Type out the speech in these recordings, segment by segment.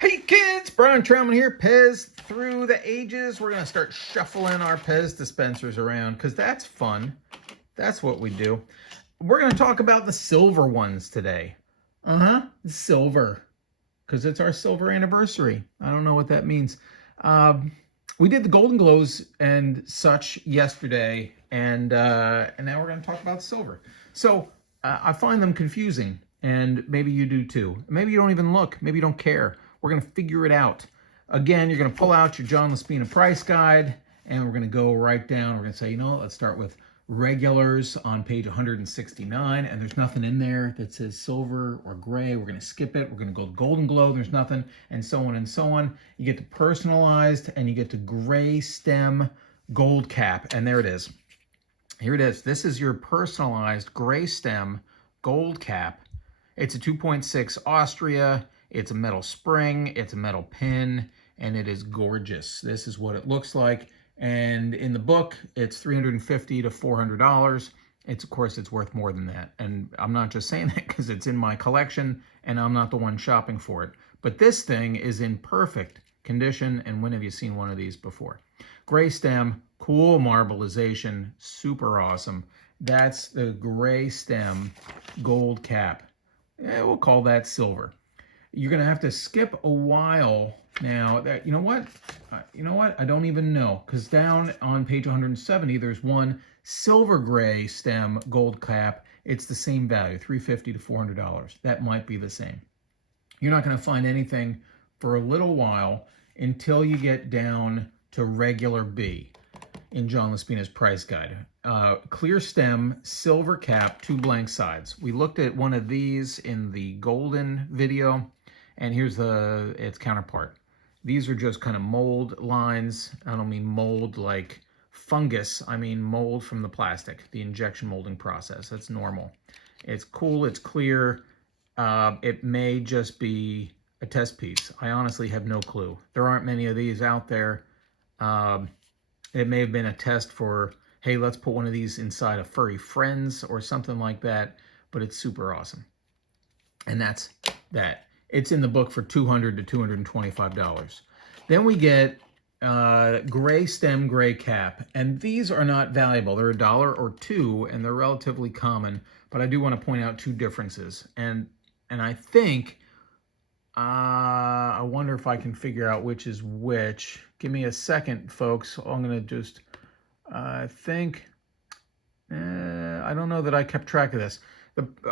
Hey kids, Brian Trauman here, PEZ through the ages. We're going to start shuffling our PEZ dispensers around because that's fun. That's what we do. We're going to talk about the silver ones today. Silver, because it's our silver anniversary. I don't know what that means. We did the golden glows and such yesterday, and now we're going to talk about silver. So I find them confusing, and maybe you do too. Maybe you don't even look. Maybe you don't care. We're going to figure it out. Again, you're going to pull out your John Laspina price guide, and we're going to go right down. We're going to say, let's start with regulars on page 169, and there's nothing in there that says silver or gray. We're going to skip it. We're going to go golden glow. There's nothing, and so on and so on. You get to personalized, and you get to gray stem gold cap, and there it is. Here it is. This is your personalized gray stem gold cap. It's a 2.6 Austria. It's a metal spring, it's a metal pin, and it is gorgeous. This is what it looks like. And in the book, it's $350 to $400. Of course, it's worth more than that. And I'm not just saying that because it's in my collection and I'm not the one shopping for it. But this thing is in perfect condition. And when have you seen one of these before? Gray stem, cool marbleization, super awesome. That's the gray stem gold cap. We'll call that silver. You're going to have to skip a while now. You know what? I don't even know. Because down on page 170, there's one silver gray stem gold cap. It's the same value, $350 to $400. That might be the same. You're not going to find anything for a little while until you get down to regular B in John Laspina's price guide. Clear stem, silver cap, 2 blank sides. We looked at one of these in the golden video. And here's its counterpart. These are just kind of mold lines. I don't mean mold like fungus. I mean mold from the plastic, the injection molding process. That's normal. It's cool. It's clear. It may just be a test piece. I honestly have no clue. There aren't many of these out there. It may have been a test for, hey, let's put one of these inside a Furry Friends or something like that. But it's super awesome. And that's that. It's in the book for $200 to $225. Then we get gray stem, gray cap. And these are not valuable. They're $1 or $2, and they're relatively common. But I do want to point out 2 differences. And I think, I wonder if I can figure out which is which. Give me a second, folks. I'm going to just, I don't know that I kept track of this.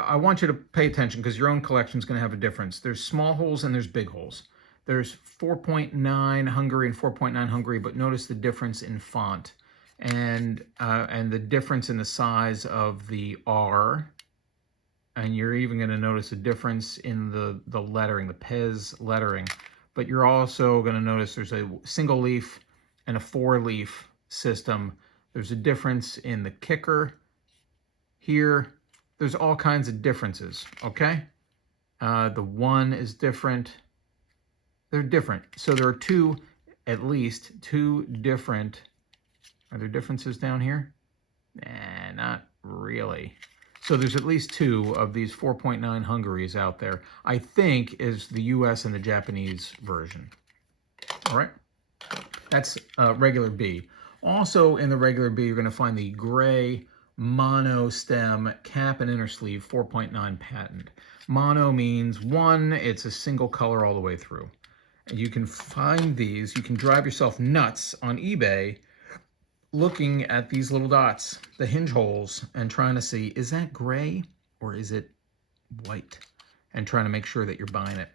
I want you to pay attention because your own collection is going to have a difference. There's small holes and there's big holes. There's 4.9 Hungary and 4.9 Hungary, but notice the difference in font and the difference in the size of the R. And you're even going to notice a difference in the lettering, the PEZ lettering. But you're also going to notice there's a single leaf and a 4-leaf system. There's a difference in the kicker here. There's all kinds of differences, okay? The 1 is different. They're different. So there are at least two different, are there differences down here? Nah, not really. So there's at least 2 of these 4.9 Hungaries out there. I think is the US and the Japanese version. All right? That's regular B. Also in the regular B, you're going to find the gray mono stem cap and inner sleeve 4.9 patent. Mono means 1, it's a single color all the way through. And you can find these, you can drive yourself nuts on eBay looking at these little dots, the hinge holes, and trying to see, is that gray or is it white? And trying to make sure that you're buying it.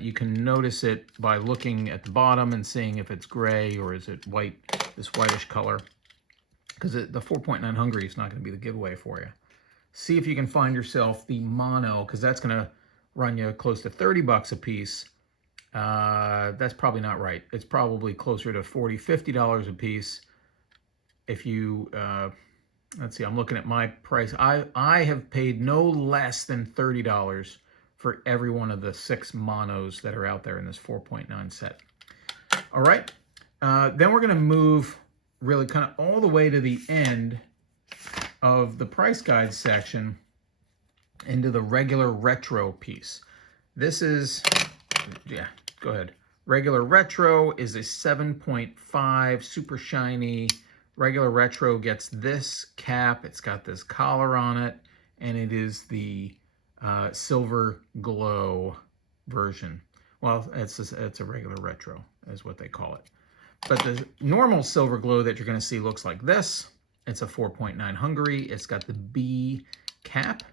You can notice it by looking at the bottom and seeing if it's gray or is it white, this whitish color. Because the 4.9 Hungary is not going to be the giveaway for you. See if you can find yourself the mono, because that's going to run you close to $30 a piece. That's probably not right. It's probably closer to $40, $50 a piece. If you, let's see, I'm looking at my price. I have paid no less than $30 for every one of the 6 monos that are out there in this 4.9 set. All right. Then we're going to move really kind of all the way to the end of the price guide section into the regular retro piece. This is, yeah, Go ahead. Regular Retro is a 7.5, super shiny. Regular Retro gets this cap. It's got this collar on it, and it is the Silver Glow version. Well, it's a regular Retro, is what they call it. But the normal Silver Glow that you're going to see looks like this. It's a 4.9 Hungary. It's got the B cap,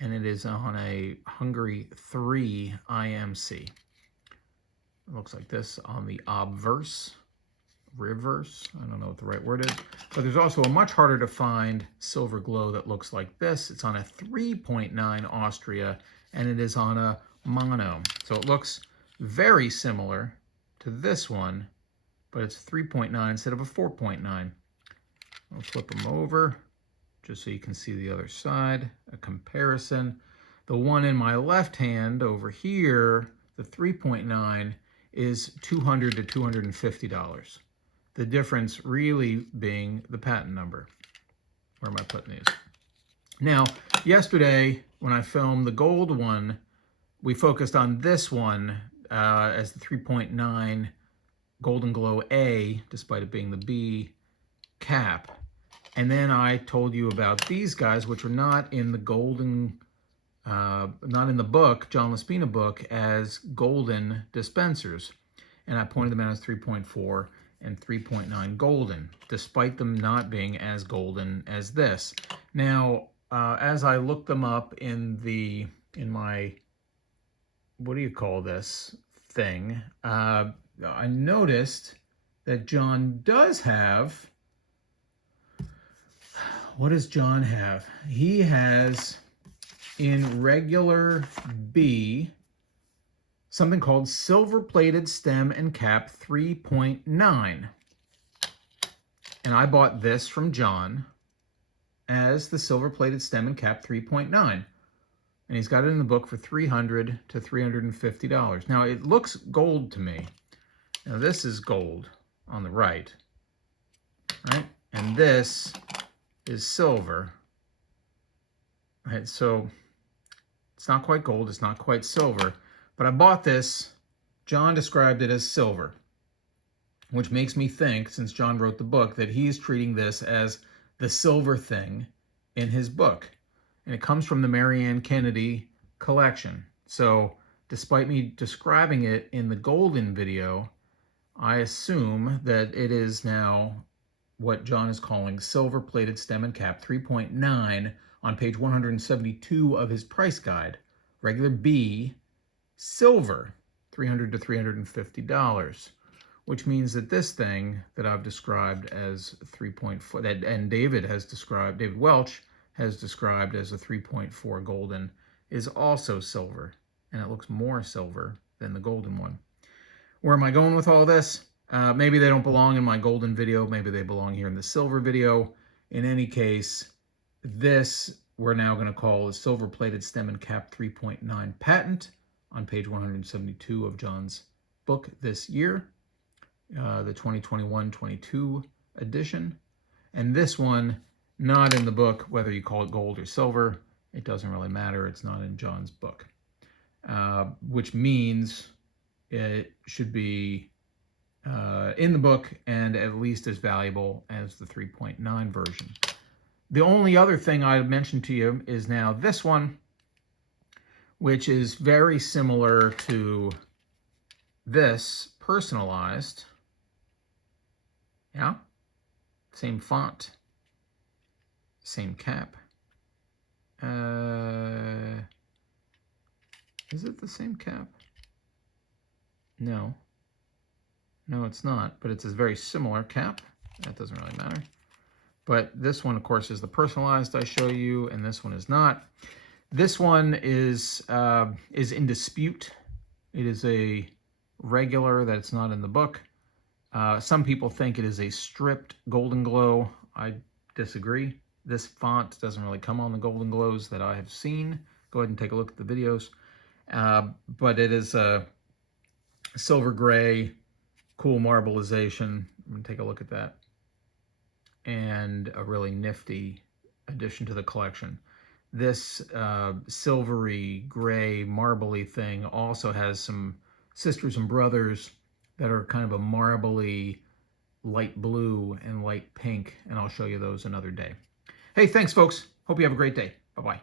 and it is on a Hungary 3 IMC. It looks like this on the obverse, reverse. I don't know what the right word is. But there's also a much harder to find Silver Glow that looks like this. It's on a 3.9 Austria, and it is on a mono. So it looks very similar to this one, but it's 3.9 instead of a 4.9. I'll flip them over just so you can see the other side, a comparison. The one in my left hand over here, the 3.9, is $200 to $250. The difference really being the patent number. Where am I putting these? Now, yesterday when I filmed the gold one, we focused on this one as the 3.9 Golden Glow A, despite it being the B cap. And then I told you about these guys, which are not in the golden, not in the book, John Laspina book, as golden dispensers. And I pointed them out as 3.4 and 3.9 golden, despite them not being as golden as this. Now, as I looked them up in my, what do you call this thing? I noticed that John does have, what does John have? He has in regular B something called silver plated stem and cap 3.9. And I bought this from John as the silver plated stem and cap 3.9. And he's got it in the book for $300 to $350. Now it looks gold to me. Now this is gold on the right, right? And this is silver. Right, so it's not quite gold, it's not quite silver, but I bought this. John described it as silver, which makes me think, since John wrote the book, that he's treating this as the silver thing in his book. And it comes from the Marianne Kennedy collection. So despite me describing it in the golden video, I assume that it is now what John is calling silver plated stem and cap 3.9 on page 172 of his price guide. Regular B, silver, $300 to $350, which means that this thing that I've described as 3.4, and David Welch has described as a 3.4 golden, is also silver, and it looks more silver than the golden one. Where am I going with all this? Maybe they don't belong in my golden video. Maybe they belong here in the silver video. In any case, this we're now going to call a silver-plated stem and cap 3.9 patent on page 172 of John's book this year, the 2021-22 edition. And this one, not in the book, whether you call it gold or silver, it doesn't really matter. It's not in John's book, which means it should be in the book and at least as valuable as the 3.9 version. The only other thing I mentioned to you is now this one, which is very similar to this, personalized. Yeah, same font, same cap. Is it the same cap? No. No, it's not, but it's a very similar cap. That doesn't really matter. But this one, of course, is the personalized I show you, and this one is not. This one is in dispute. It is a regular that's not in the book. Some people think it is a stripped Golden Glow. I disagree. This font doesn't really come on the Golden Glows that I have seen. Go ahead and take a look at the videos. But it is a silver gray, cool marbleization. I'm going to take a look at that. And a really nifty addition to the collection. This silvery, gray, marbly thing also has some sisters and brothers that are kind of a marbly light blue and light pink, and I'll show you those another day. Hey, thanks folks. Hope you have a great day. Bye-bye.